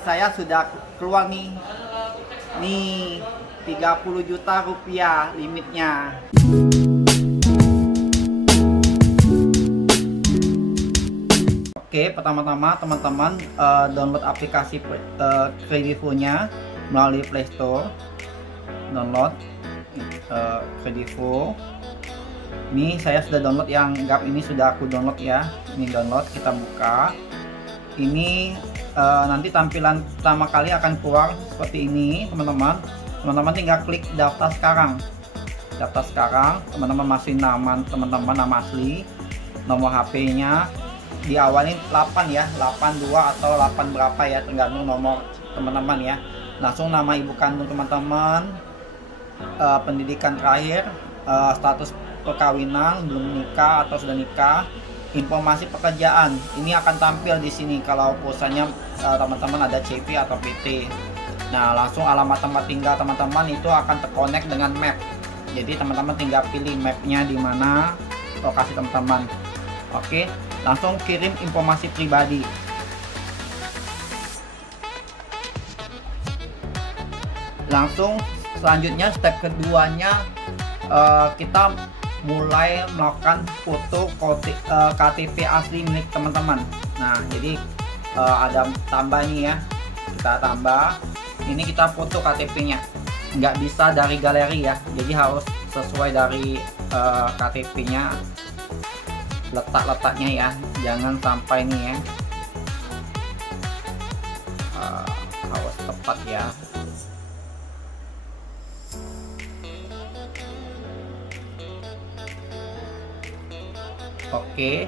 Saya sudah keluar nih 30 juta rupiah limitnya. Oke, pertama-tama teman-teman download aplikasi Kredivo-nya melalui Play Store. Download Kredivo. Ini saya sudah download, yang GAP ini sudah aku download ya. Ini download, kita buka. Ini nanti tampilan pertama kali akan keluar seperti ini, teman-teman. Teman-teman tinggal klik daftar sekarang. Daftar sekarang, teman-teman masukin nama teman-teman, nama asli, nomor HP-nya. Di awal ini 8 ya, 82 atau 8 berapa ya, tergantung nomor teman-teman ya. Langsung nama ibu kandung teman-teman, pendidikan terakhir, status perkawinan, belum nikah atau sudah nikah, informasi pekerjaan. Ini akan tampil di sini kalau perusahaannya teman-teman ada CP atau PT. Nah, langsung alamat tempat tinggal teman-teman itu akan terkonek dengan map. Jadi teman-teman tinggal pilih mapnya di mana lokasi teman-teman. Oke, langsung kirim informasi pribadi. Langsung selanjutnya step keduanya kita mulai melakukan foto KTP asli milik teman-teman. Nah, jadi ada tambah nih ya, kita tambah. Ini kita foto KTP-nya, nggak bisa dari galeri ya, jadi harus sesuai dari KTP-nya, letak-letaknya ya, jangan sampai nih ya, harus tepat ya. Oke,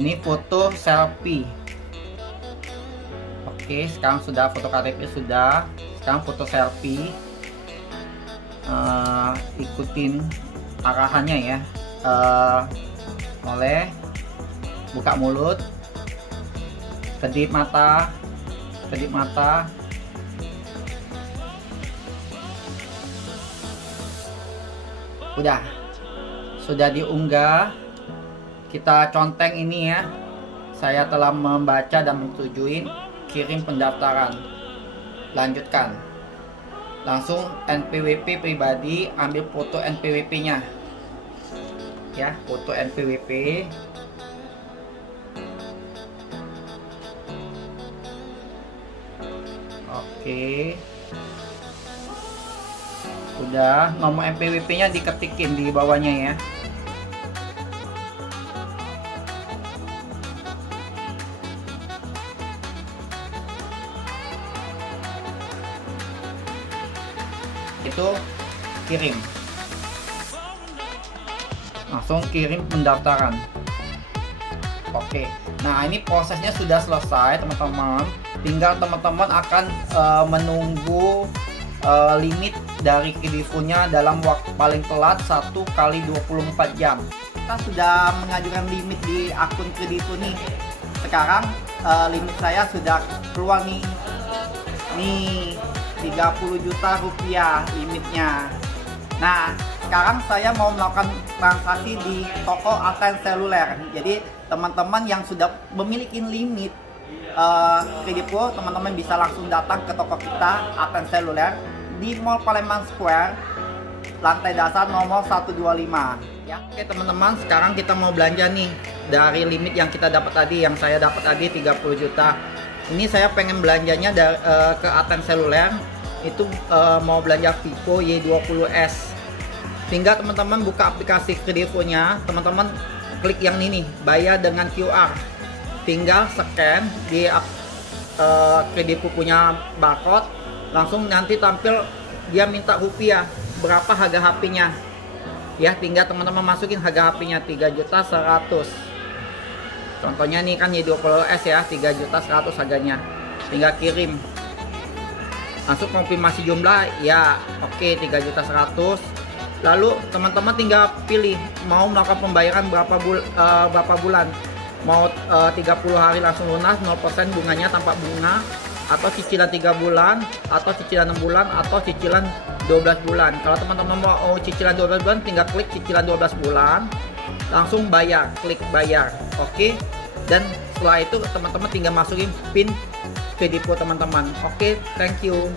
ini foto selfie. Oke, sekarang sudah foto KTP sudah. Sekarang foto selfie. Ikutin arahannya ya. Oleh buka mulut, kedip mata, sudah diunggah. Kita conteng ini ya, saya telah membaca dan menyetujui, kirim pendaftaran, lanjutkan. Langsung NPWP pribadi, ambil foto NPWP nya ya, foto NPWP. Oke, udah, nomor NPWP nya diketikin di bawahnya ya. Itu kirim, langsung kirim pendaftaran. Oke, nah ini prosesnya sudah selesai teman-teman, tinggal teman-teman akan menunggu limit dari Kredivo-nya dalam waktu paling telat 1 kali 24 jam. Kita sudah mengajukan limit di akun Kredivo nih. Sekarang limit saya sudah keluar nih 30 juta rupiah limitnya. Nah, sekarang saya mau melakukan transaksi di toko Alten Seluler. Jadi teman-teman yang sudah memiliki limit Kredivo, teman-teman bisa langsung datang ke toko kita Alten Seluler di Mall Palembang Square, lantai dasar nomor 125 ya. Oke teman-teman, sekarang kita mau belanja nih dari limit yang kita dapat tadi, yang saya dapat tadi 30 juta. Ini saya pengen belanjanya ke Alten Seluler, itu mau belanja Vivo Y20s. Tinggal teman-teman buka aplikasi Kredivo-nya, teman-teman klik yang ini nih, bayar dengan QR. Tinggal scan di Kredivo punya barcode, langsung nanti tampil dia minta rupiah, berapa harga HP-nya. Ya, tinggal teman-teman masukin harga HP-nya 3.100.000. Contohnya nih kan Y20s ya, 3.100.000 harganya. Tinggal kirim. Langsung konfirmasi jumlah ya, oke 3.100.000. Lalu teman-teman tinggal pilih mau melakukan pembayaran berapa bulan. Mau 30 hari langsung lunas 0% bunganya tanpa bunga, atau cicilan 3 bulan, atau cicilan 6 bulan, atau cicilan 12 bulan. Kalau teman-teman mau cicilan 12 bulan, tinggal klik cicilan 12 bulan. langsung bayar, klik bayar. Oke, dan setelah itu teman-teman tinggal masukin pin Expedipo teman-teman. Oke, thank you.